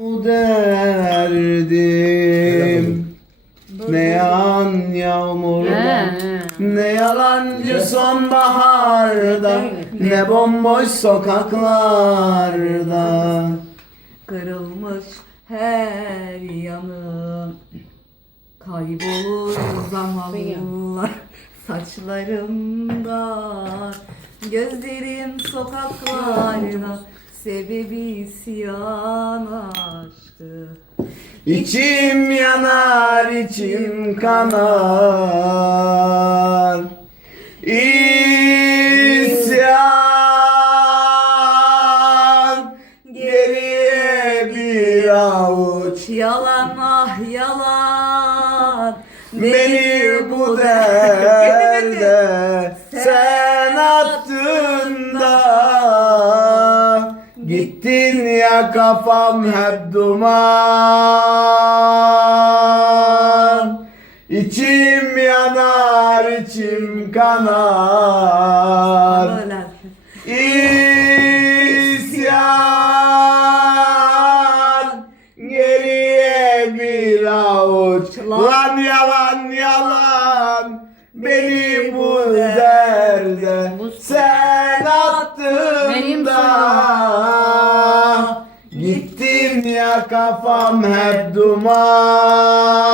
Bu derdim. Ne yağan yağmurda Ne yalancı sonbaharda Ne bomboş sokaklarda. Kırılmış her yanım Kaybolur zamanlar. Saçlarımda Gözlerim sokaklarda. Sebebi aşktı İçim yanar, içim kanar. İsyan geriye bir avuç Yalan ah yalan Beni bu derde Gittin ya kafam hep duman. İçim yanar içim kanar. İsyan geriye bir avuç. Lan yalan yalan. Beni bu derde sen attın Benim da ya kafam hep duman